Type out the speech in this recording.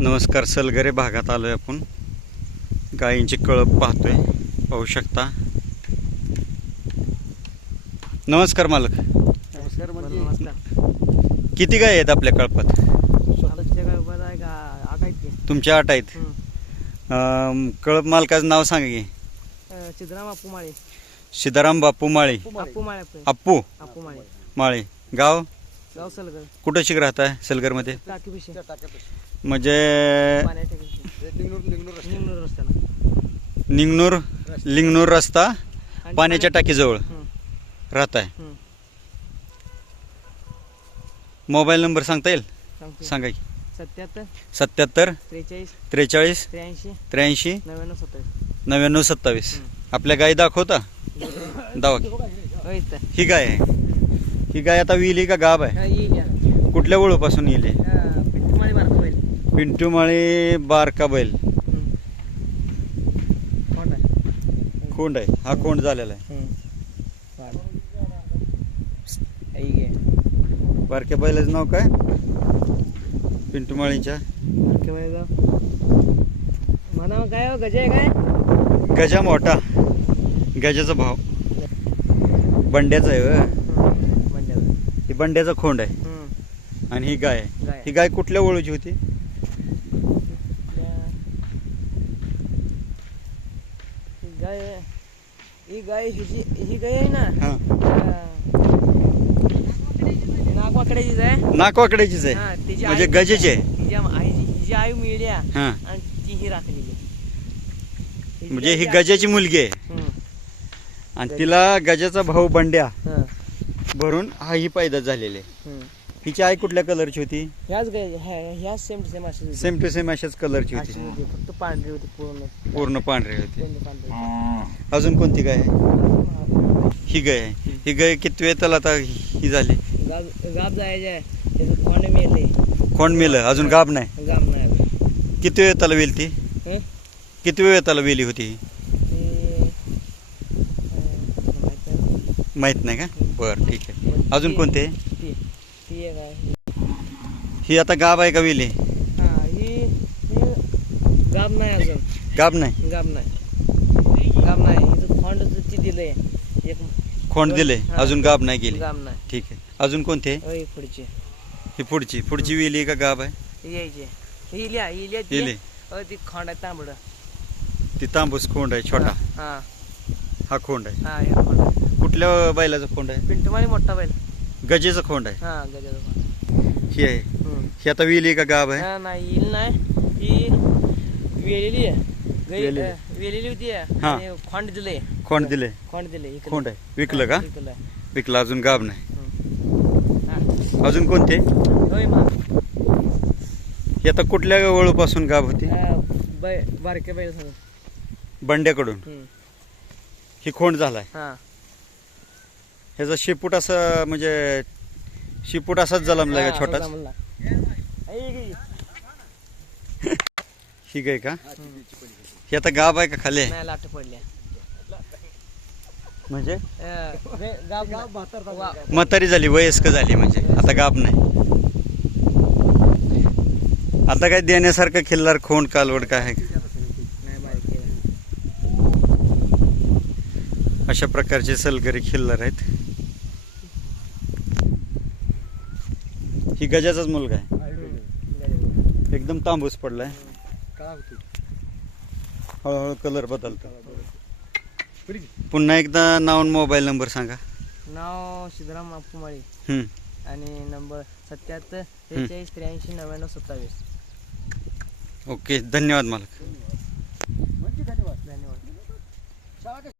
नमस्कार सलगरे भागात आलोय आपण. गायींची कळप पाहतोय. पाहू शकता. नमस्कार मालक. नमस्कार म्हणजे? नमस्कार. किती गाय आहेत आपल्या कळपात? स्वतःच्या आहे का? आठ आहेत की? तुमच्या आठ आहेत. अं, कळप मालकाचं नाव सांगा की. चित्राम अप्पू माळे. सीताराम बापू माळे. अप्पू माळे आपले. अप्पू. अप्पू माळे. माळे. गाव? गाव सलगर. कुठं शिक राहताय? सलगरमध्ये? टाकी पिशे म्हणजे रस्त्याला. निंगनूर लिंगनूर रस्ता पाण्याच्या पाण्या- टाकीजवळ हं, राहताय. हं. मोबाईल नंबर सांगता येईल? सांगतो. सांगा की. सत्याहत्तर सत्याहत्तर त्रेचाळीस त्रेचाळीस त्र्याऐंशी त्र्याऐंशी नव्याण्णव सत्तावीस. नव्याण्णव सत्तावीस. आपल्या गाय दाखवता दावा की. ही गाय आहे. ही गाय आता विली का गाब आहे. कुठल्या वळूपासून येईल हा, पिंटू माळे बारका बैल? कोंड आहे. हा कोंड झालेला आहे. बारक्या बैलाचं नाव काय? पिंटू माळीच्या काय हो, गजा आहे काय? गजा मोठा. गजाचा भाव. बंड्याचा आहे. ही बंड्याचा खोंड आहे. आणि ही गाय आहे. गाय. ही गाय कुठल्या वळूची होती? ही गाय ही गाय हिची ही गाय आहे ना? हा. नागवाकड्याचीच आहे. नाकवाकड्याचीच हा, आहे तिची म्हणजे आई- गजेची आहे. हिच्या आईची हिची आई मिळल्या हा. आणि ती ही राखलेली म्हणजे ही गजाची मुलगी आहे. आणि तिला गजाचा भाऊ बंड्या. हं. भरून हा ही पैदा झालेली. आहे हं. हिची आई कुठल्या कलरची होती? ह्याच गाय ह्या- सेम टू सेम अशी होती. सेम टू सेम अशाच कलरची होती. होती. फक्त पांढरी होती पूर्ण. पूर्ण पांढरी होती. पूर्ण पांढरी अजून कोणती गाय आहे. ही गाय आहे. ही गाय किती वेळ आता ही झाली? गाब गाब जायचे. आहे त्याचं कोण मेले? कोण मेलं? अजून गाब नाही. गाब नाही. किती वेळ त्याला वेल ती? हं? किती वेळ त्याला वेली होती? ही? माहित नाही का? बरं ठीक आहे. अजून कोणते? ती ती एक आहे. ही आता गाब आहे का वेली? हा ही ही गाब नाही अजून. गाब नाही? गाब नाही. गाब नाही. हिचं खोंड ती दिलंय एक खोंड दिले हा. अजून गाब नाही गेली? गाब नाही. ठीक आहे. अजून कोणते? होय पुढची. ही पुढची. पुढची वेली का गाब आहे? ही यायची. ही लिहा ही लिहा ती. इली. होय ती खोंड आहे तांबड. ती तांबूस खोंड आहे छोटा. हा. हा खोंड आहे. हा या खोंड आहे. कुठल्या बैलाचा खोंड आहे? पिंटू माली मोठा बैल. गजेचा खोंड आहे. हा गजाचा खोंड. ही आहे. हम्म. ही आता वेली का गाब आहे? हा, नाही येईल नाही. ही वेलेली आहे. वेलेली. होती हा. आणि खोंड दिले खोंड दिले खोंड दिले इकडे. खोंड आहे. विकलं का? हा, विकलं आहे. विकलं अजून गाब नाही. हम्म. हा. अजून कोणते? होय मा. ही आता कुठल्या वळूपासून गाब होती? हा, बै बारके बैल. बंड्याकडून. ही खोंड झालाय. हा. ह्याचा शेपूट असं म्हणजे शिपूट असाच जलमलाय का आई. ही गाय का. ही आता गाब आहे का खाली? आहे. नाही लाट पडल्या म्हणजे म्हातारी झाली वयस्क झाली म्हणजे. आता गाब नाही. आता काय देण्यासारखं खिल्लार खोंड कालवड काय आहे का? आहे. अशा प्रकारचे सलगरी खिल्लार आहेत. ही गजाचाच मुलगा आहे. एकदम तांबूस पडलाय. हळूहळू कलर बदलतो. पुन्हा एकदा नाव मोबाईल नंबर सांगा. नाव सिद्धराम कुमारी आणि नंबर सत्याहत्तर त्रेचाळीस त्र्याऐंशी नव्याण्णव सत्तावीस. ओके धन्यवाद मालक. धन्यवाद. धन्यवाद.